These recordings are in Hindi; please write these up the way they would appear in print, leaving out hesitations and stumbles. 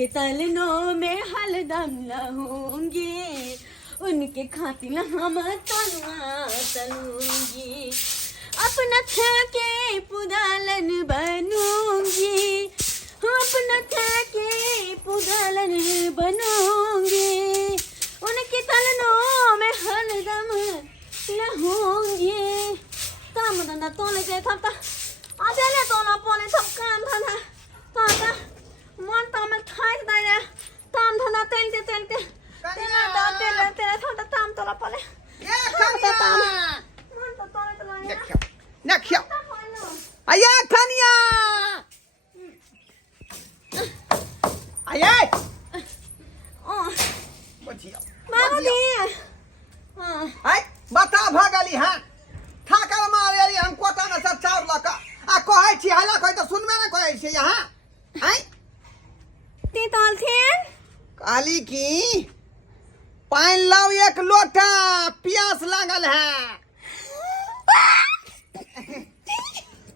उनके तलनों में हलदम रहूंगी, उनके खातिर हम तलवा तलूंगी, अपना के पुदालन बनूंगी, अपना के पुदालन बनूंगी, उनके तलनों में हलदम रहूंगी। काम धंधा तोले के थपता अदेले तोला पोले सब काम धंधा ताता मन तो में ठाई दे रे काम धंधा तेलते तेला दाते लेते थोड़ा काम तोला पोले ये कनिया मन तो तोले तोले नखिया आया कनिया आया ओ बचिया बाबूजी हाय बता भागली हां ठाकर मारे हम कोटा न सब चाउर लका आ कहै छी हला कहै त सुनबे न कहै छी यहां हैं ती तोल थेन काली की पानी लाओ एक लोटा प्यास लागल है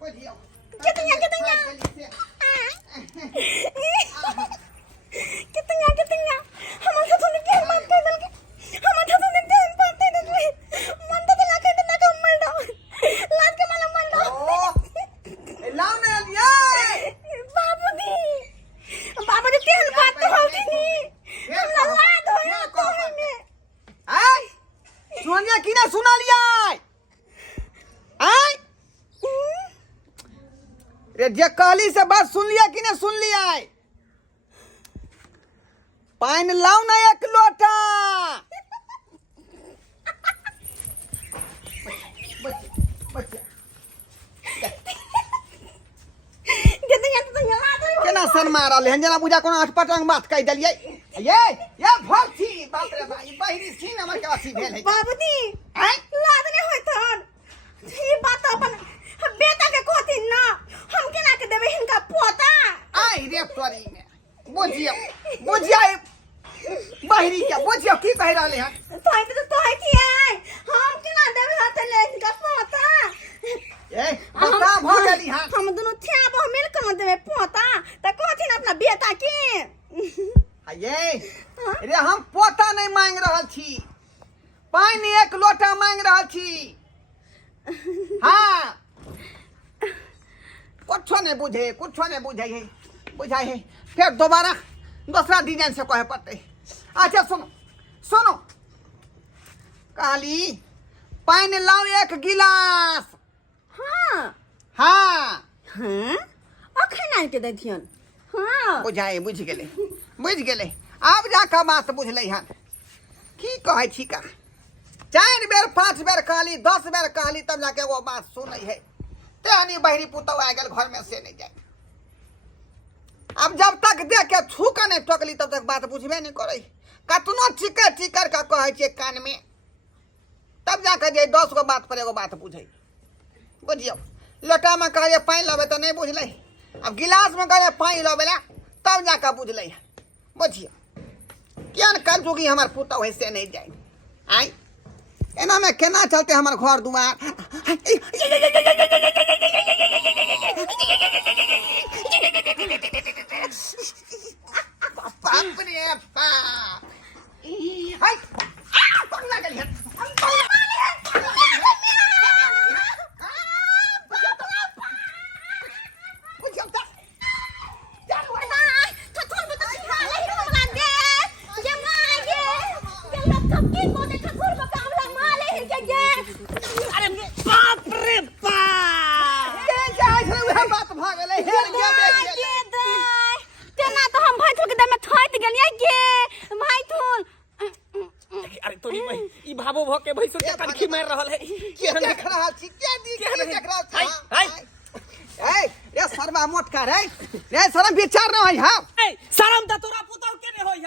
कितनिया कितनिया कितनिया कितनिया हम तो सुन के बात कर दल के हम तो सुन के बात कर दल मन तो ला के ना कम मर दो लाज के मालूम मर दो लाओ ने ये बाबूजी तेल बात तो होती नहीं हम ला दो ना तो में आई सोनिया की ना सुना लिया आई रे जे कहली से बात सुन लिया कि ना सुन लिया पानी लाओ ना एक लोटा कितनिया ला दो केना सन मारा ले जना बुझा कोनो अटपटंग बात कह दलिए ये भक्ति बाप रे भाई बहिनी सीन हमर के वासी भेल है बाबूजी हैं लाद ने होय थन ई बात अपन बेटा के कहती ना हम केना के देबे हिनका पोता आई रे तोरी में बुझिया बहिनी के बुझिया की कह रहले हैं तो है कि है हम केना देबे हाथ ले हिनका पोता ए बता भगली हां हम दोनों थिया बहु मिल के देबे पोता त कहथिन अपना बेटा के आये रे हम पोता नहीं मांग रहल छी पानी एक लोटा मांग रहल छी हां कुछो नहीं बुझे है बुझाई है फिर दोबारा दूसरा डिजाइन से कहे पड़ते अच्छा सुनो काली पानी लाओ एक गिलास हां हाँ अखन के देखियन हां बुझ गेले अब जाकर बात बुझले हन की कहे छी का 4 बेर 5 बेर कहली 10 बेर कहली तब जाके वो बात सुनै है तेहनी बहरी पुतौ आ गेल घर में से नहीं जाए अब जब तक देख के छू के नहीं टोकली तब तक बात बुझबे नहीं करे कतनो चिकर का कहे छे कान में तब जाकर जे 10 गो बात पर एगो बात बुझे बुझियो लोटा में कहे पानी लबे तो नहीं बुझले अब गिलास में कहे पानी लबेला तब जाकर बुझले बुझियो क्या कल जोगी हमार पुतौ है से नहीं जाए आई एना में केना चलते हमार घर दुआर बाप रे बाप हाय पगला गली है भाबो भके भैसो के कनखी मार रहल है के देख रहा छी के देख रहा छी ए शर्मा मोटका रे शर्म विचार न होई हां शर्म त तोरा पुतौ के ने होई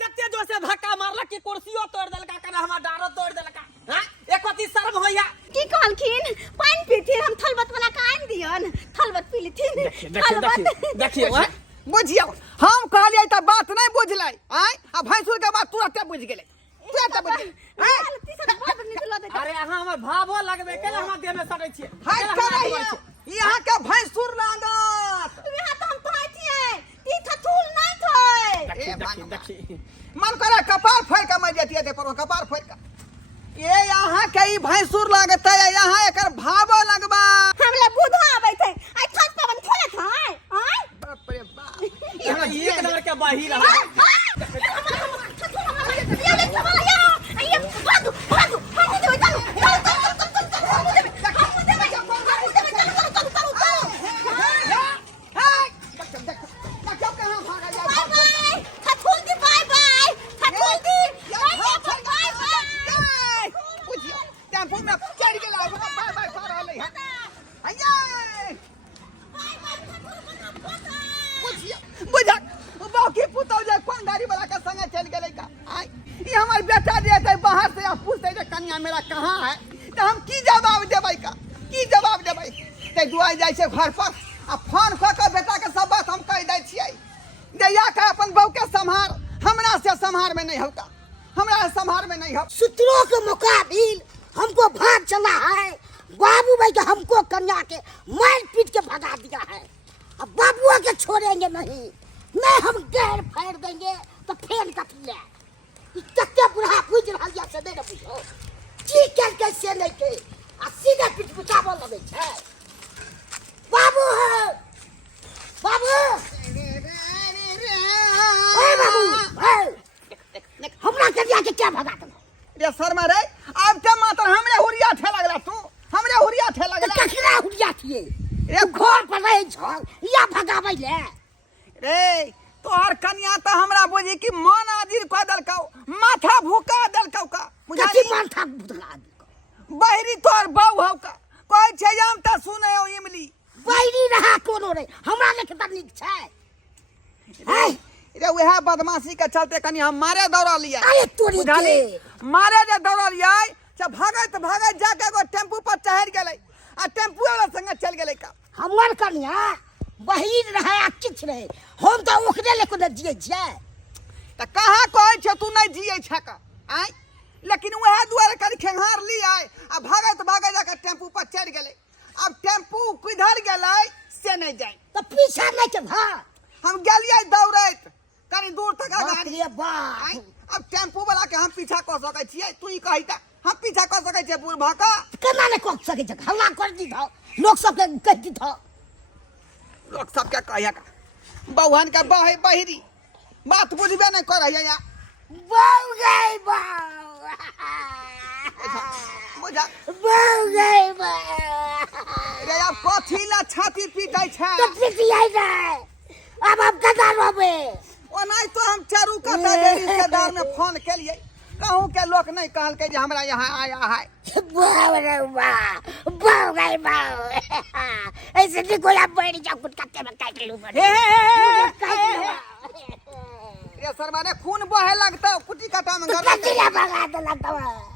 कते जो से धक्का मारला कि कुर्सियो तोड़ देलका कना हमरा डारो तोड़ देलका हां एकती शर्म होइया की कहलखिन पानी पीथिन हम थलबत वाला कान दियन थलबत पी लीथिन देखिए बुझियो हम कहलिए त बात नहीं बुझलै आ भैंसुर के बात तुरंत बुझ गेलै अरे अहाँ हमर भावो लगबे केला हमरा देह में सड़ै छियै हाय यहाँ के भैंसुर लागत यहाँ तो हम कहै छियै ती थथुल नहीं थै देखी मन करे कपार फोड़ के मर जाती है पर कपार फोड़ के ये यहाँ के ई भैंसुर लगता है यहाँ एकर भावो लगबा हमले बुधा आबै थे आई थन पवन थोड़े थाय आय बाप रे बाप यहाँ एक नंबर के बाही रहा मेरा कहाँ है तो हम की जवाब देबै का की जवाब देबै ते दुआ जाय छै घर पर आ फोन क के बेटा के सब बात हम कह दै छियै दैया के अपन बहू के संभार हमरा से संभार में नहीं होता हमरा से संभार में नहीं हो सूत्रों के मुकाबिल हमको भाग चला है बाबू भाई के हमको कन्या के मार पीट के भगा दिया है अब बाबुआ के छोड़ेंगे नहीं हम गैर फाड़ देंगे तो फेर कट ले कत्ते बुढ़ा पूज रहा या से नहीं बुझो की कर के से नहीं के आ सीधे पीठ बुझाबो लगे छै बाबू है बाबू ओए बाबू हमरा कन्या के क्या भगा दो रे शर्मा रे अब के मात्र हमरे हुरिया थे लगला तू हमरे हुरिया थे लगला ककरा हुरिया थिए रे घर पर रहे छ या भगाबै ले रे तोहर कन्या तो हमरा बुझी कि मन आदिर कह दलकौ माथा भूका दलकौ का कथी माथा भूका दलकौ बहरी तोहर बहू हौ का कहै छै हम त सुनै हो इमली बहरी रहा कोनो रे हमरा ले के नीक छै रे वह बदमाशी के चलते कनी हम मारे दौड़ा लिया अरे तोरी के मारे जे दौड़ा लिया से भागत भागत जाके एगो टेम्पू पर चढ़ गेलै आ टेम्पू वाला संगे चल गेलै का हमर कन्या बहिर रहे आ किछ रहे हम तो ओकरे ले को जियै छियै त कहाँ कहै छै तू नहीं जियै छ का आय लेकिन वह दुआरे कनी खेंहार ली आय आ भागत भागत जाके टेम्पू पर चढ़ गेलै अब टेम्पू किधर गेलै से नहीं जाय तो पीछा नहीं के भा हम गेलियै दौड़ैत कनी दूर तक गाड़ी रे बाप अब टेम्पू वाला के हम पीछा क सकै छियै तू ही कहि त हम पीछा क सकै छियै बूढ़ भाका केना ने क सकै छै हल्ला कर दी था लोग सब के कह दी था लोग सब के कहया का बहन के बहिरी बात बुझबे नहीं कर या बहु गई बहु बुझा बहु गई रे अब कथी ला छाती पीटै छै तो पिटियाई रे अब हम कदा रोबे ओनाइ तो हम चारू कता रिश्तेदार में फोन केलिए कहूं के लोग नहीं कहलकै जे हमरा यहाँ आया है बहु रे बहु गई बहु ऐसे नहीं कोई आप बैठ जाओ कुछ कत्ते में काट लूं रे शर्मा ने खून बहे लगता कुटी कटा में घर कत्ते भगा देला तो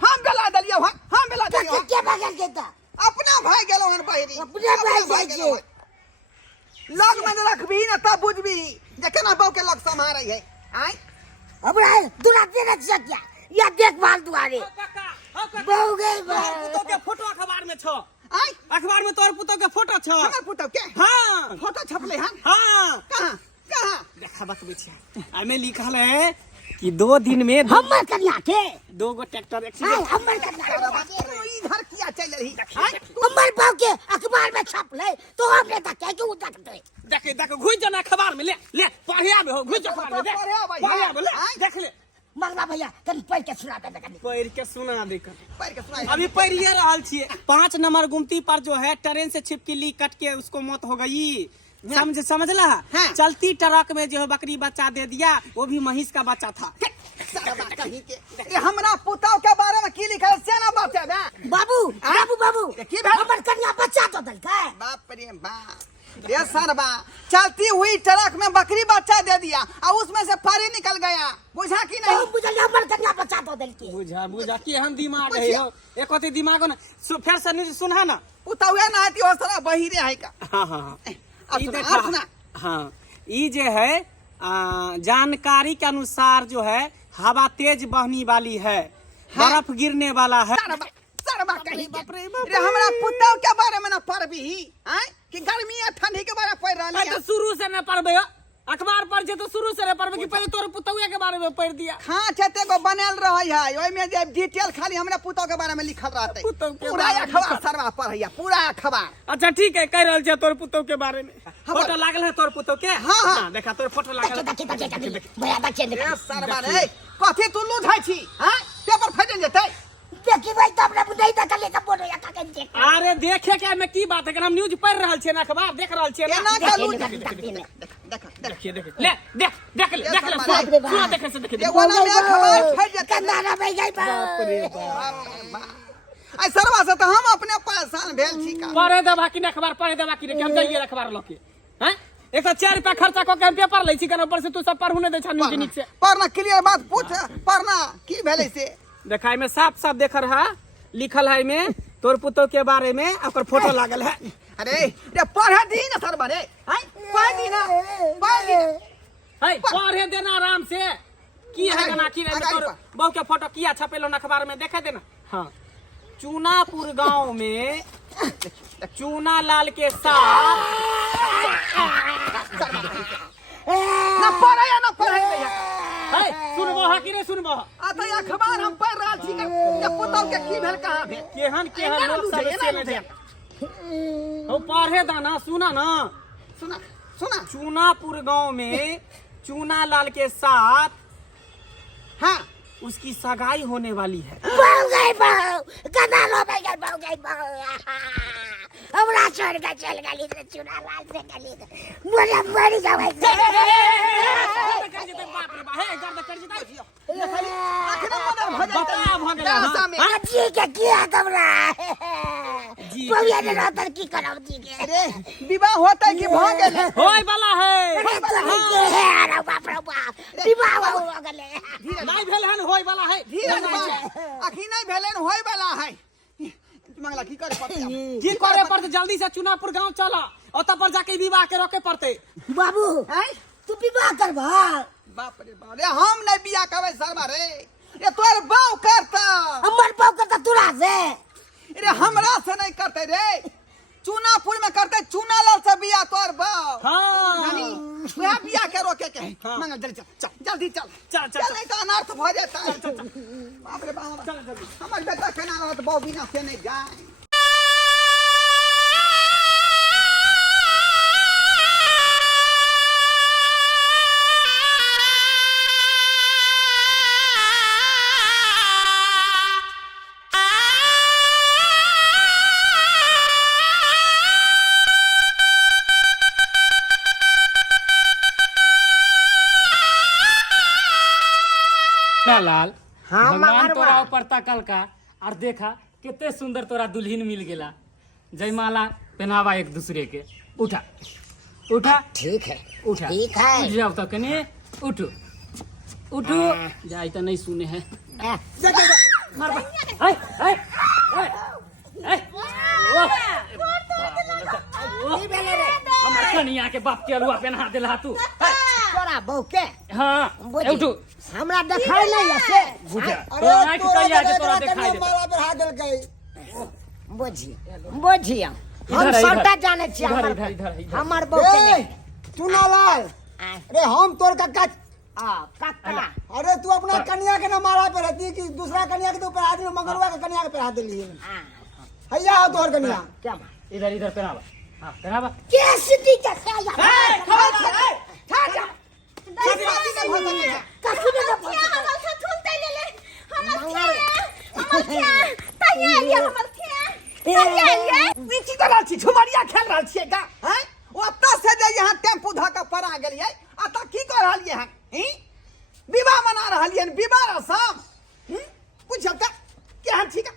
हम बेला दलियो हम बेला दलियो के भगा के तो अपना भाई गेलो हन बहिरी अपने भाई जाय छै लग में रखबी न तब बुझबी जे केना बहू के लग संभारै है आय हमरा दूरा देने से क्या या देखभाल दुआरे बहु गई पुतो के फोटो अखबार में छ आय अखबार में तोर पुतो के फोटो छ हमर पुतो के हां फोटो छपले हन हां कहां कहां देखा बतबै छै एमे लिखल है कि 2 दिन में हमर कन्या के 2 गो ट्रैक्टर हाय एक्सीडेंट हमर कन्या इधर किया चल रही हमर बाप के अखबार में छप ले तो हमने तक के उठा दे देख देख घुस जाना अखबार में ले पढ़िया में हो घुस जा अखबार में देख पढ़िया में ले देख ले मगना भैया कन पढ़ के सुना दे कनी पढ़ के सुना दे कर पैर के सुनाई अभी पढ़िए रहल छिए 5 नंबर गुमती पर जो है ट्रेन से छिपकली कट के उसको मौत हो गई समझला हाँ। चलती ट्रक में जो है बकरी बच्चा दे दिया वो भी महिष का बच्चा था कहीं के हमरा पुताव के बारे में की लिखल से ना बता दे बाबू बाबू बाबू की भेल? हमर कन्या बच्चा तो दल का बाप रे बाप रे सरबा चलती हुई ट्रक में बकरी बच्चा दे दिया और उसमें से पानी निकल गया बुझा कि नहीं तो बुझल हमर कन्या बच्चा तो दल के बुझा कि हम दिमाग है हो एक होती दिमाग ना फिर से सुना ना पुतावे ना आती हो सारा बहिरे है का हाँ हाँ हाँ अब ई सुना, देखा अब सुना। हाँ ये जो है जानकारी के अनुसार जो है हवा तेज बहने वाली है बर्फ गिरने वाला है सरबा कहीं रे हमरा पुताव के बारे में ना पढ़बी हैं कि गर्मी या ठंडी के बारे में पढ़ रहली तो शुरू से न पढ़बे अखबार पढ़ जे तो शुरू से रे पढ़बे कि पहले तोर पुतौया के बारे में पढ़ दिया। हाँ छते को बनल रहै है ओइ में जे डिटेल खाली हमरा पुतौ के बारे में लिखल रहतै। पुतौ के पूरा बारे में अखबार सरवा पढ़ैया पूरा अखबार। अच्छा ठीक है कह रहल छे तोर पुतौ के बारे में। फोटो लागल है तोर पुतौ के? हाँ, हाँ। देखा तोर फोटो लागल है। भैया बच्चे ए सरवा रे कथि तू लुझै छी? हां पेपर फटि जेतै। देखी भाई तब ना नहीं देखा ले का बोलो या का के देख। अरे देखे के में की बात है कि हम न्यूज पढ़ रहल छे ना अखबार देख रहल छे एना ना। का लुझ देख देखिए देख ले देख ले सुना देखे से देखे एगो ना में अखबार फटि जेतै। कंदाना भाई गई बाप रे बाप। आई सरवा से तो हम अपने परेशान भेल छी का। पढ़े दबा कि अखबार पढ़े दबा कि हम जाइए अखबार लके हैं 104 रुपया खर्चा क के हम पेपर लै छी कना ऊपर से तू सब पढ़ू ने दे छा न्यूज नीचे। पढ़ना क्लियर बात पूछ पढ़ना की भेलै से। देखा में साफ साफ देख रहा लिखल है में तोर पुतौ के बारे में ओकर फोटो लागल है। अरे रे पढ़े दी ना सरवा रे हैं पढ़ दी ना है पढ़े देना आराम से की है गना की रे तोर बहु के फोटो किया छपेलो न अखबार में देखे देना। हां चूनापुर गांव में चूना लाल के साथ ना पढ़े या ना पढ़े भैया। है सुनबो हा कि रे सुनबो आ तो अखबार हम पढ़ रहल छी ये पुतौ के की भेल कहां भेल। केहन लोग सब से ले दे हो पढ़े दाना सुना ना सुना सुना चूनापुर गांव में चूना लाल के साथ हां उसकी सगाई होने वाली है। बहु गई बहु कंदाना भाई गई बहु गई बहु हमरा छोड़ के चल गली रे चुना लाल से गली मोरे मर जावे जी के किया कमरा पविया ने रात की करब जी के अरे विवाह होता कि भ गेल होय वाला है अरे बाप रे बाप विवाह हो गेले नहीं भेल हन होय वाला है धीरज अखी नहीं भेलन होय वाला है। मंगला की करे पड़ते की करे पड़ते जल्दी से चुनापुर गांव चला ओत पर जाके विवाह के रोके पड़ते। बाबू हैं तू विवाह करबा बाप रे बाप रे हम नहीं बियाह करबै सरवा रे ये तोर बाऊ करता हमर बाऊ करता तोरा से रे हमरा से नहीं करते रे चूनापुर में करते चूना लाल से बियाह तोर बाऊ। हां नानी वह बियाह के रोके के मंगल जल्दी चल जल्दी चल चल नहीं तो अनर्थ भ जाता। बाप रे बाप चल जल्दी हमर बेटा केना रहत बाऊ बिना से नहीं जाए। लाल हाँ, भगवान मगरवा। तोरा ऊपर तकल का और देखा कितने सुंदर तोरा दुल्हन मिल गेला जयमाला पहनावा एक दूसरे के उठा उठा ठीक है उठा ठीक है उठ जाओ तो कने उठो उठो जाई तो नहीं सुने है मार बा हाय हाय हाय हमर कनिया के बाप के अलुआ पहना देला तू तोरा बहू के हां बुझी। उठो हमरा देखाई नहीं ऐसे बुझा तोरा के कहिया के तोरा दिखाई दे बढ़ा देल गई बुझी बुझी हम इधर, सबटा इधर। जाने छी इधर, इधर, इधर, इधर। हमर बहू के नहीं चुना लाल अरे हम तोर काका काका अरे तू अपना कन्या के ना मारा पे रहती कि दूसरा कन्या के तो पढ़ा दी मंगलवा के कन्या के पढ़ा दिली हैया हो तोहर कन्या क्या इधर इधर पहनावा हां पहनावा कैसे का खाया झुमरिया खेल रहा छियै का हैं ओतऽ से जे यहाँ टेम्पू धऽ के पड़ा गेलियै अतऽ की कर रहलियै हन विवाह मना रहलियै विवाह रसम पूछल त केहन ठीक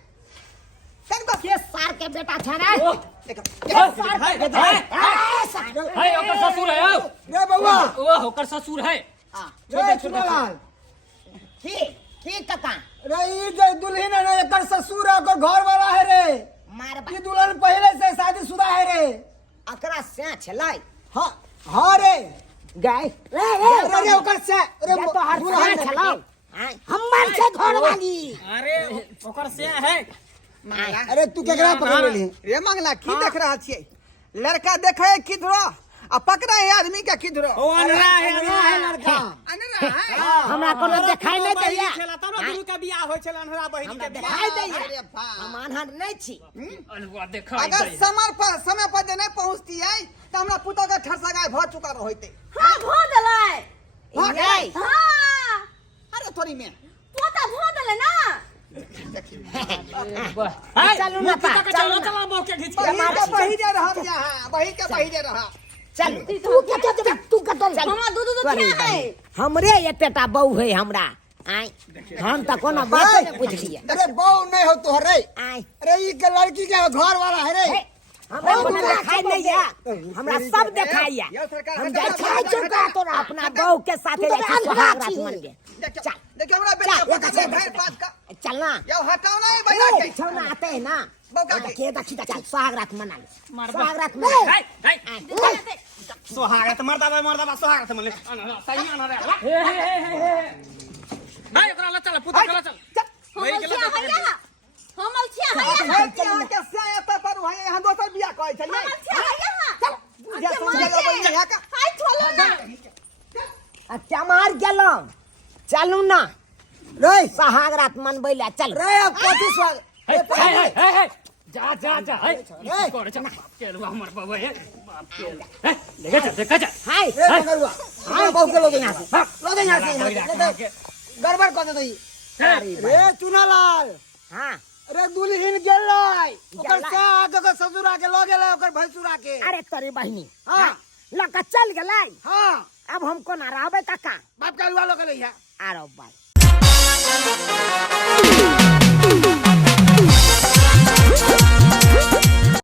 के सार के बेटा छ रे है ओकर ससुर है रे बउआ ओ ओकर ससुर है रे चुना लाल ठीक काका रे ई जे दुल्हन है ना एकर ससुर है ओकर घर वाला है रे मार ई दुल्हन पहले से शादीशुदा है रे अकरा से छलै हां हां रे गए रे ओकर से रे तो हर दुल्हन से छलै हमर से घर वाली अरे ओकर से है अरे तू केकरा पकड़ लेली रे मंगला की देख रहा छियै लड़का देखे किधरो अब पकड़ा है आदमी क्या किधरो ओ अनरा है लड़का अनरा है हमरा कोनो देखाई नहीं दैया छला तब ना दुनू के बियाह होय छला अनरा बहिनी के बियाह देखाई दैया अरे बाप। हम अनहर नहीं छी अलवा देखा अगर समय पर जे नहीं पहुंचती है तो हमरा पुतो के ठरसगाय भ चुका रहते हाँ भो देलै नहीं हाँ अरे थोड़ी में पोता भो देलै ना चलू ना पा चलो चलो बो के खींच के बही दे रहा यहाँ बही के बही दे रहा चल तू के तो हमरा दूध क्या है हमरे एतेटा बहू है हमरा आई हम त कोनो बात नहीं बुझलिए अरे बहु नहीं हो तोहरे आई अरे ई के लड़की के घर वाला है रे हमरा कोनो देखाई नहीं या हमरा सब देखाइया हम देखाई चुका तो अपना बहू के साथे सुहाग रात मन के देखिए हमरा बेटा का घर पास का चलना यो हटाओ ना भैया के छोना आते हैं ना बौका के। के देखी चल सुहाग रात मना ले सुहाग रात सोहागत मर्दाबा सोहागत मन ले अनरा सही अनरा हाय एकरा ला चल पुता चल चल हमल छिया हैया यहाँ के से आता पर वहाँ यहाँ दोसर बिया कहै छलिए हमल छिया हैया बुझा समझ लो बन यहाँ का हाय छोलो ना अच्छा मार गेलो चलू ना रे सुहाग रात मनबै ले चल रे अब कथी स्वाग हे जा जा जा हे कोड़ चल बाप के लुआ हमर बाबा हे बाप के हे लेके चल देखा जा हाय रे मगरुआ हां बहु के लोग यहाँ से गड़बड़ कर दे रे चुनालाल हां अरे दुल्हन गेलै ओकर साग ओकर ससुरा के लगे गेलै ओकर भैंसुरा के अरे तोरी बहिनी हाँ। लका चल गेलै हां अब हमको ना रहबे काका बाप का लुआ लोग गेलै है आरो बाय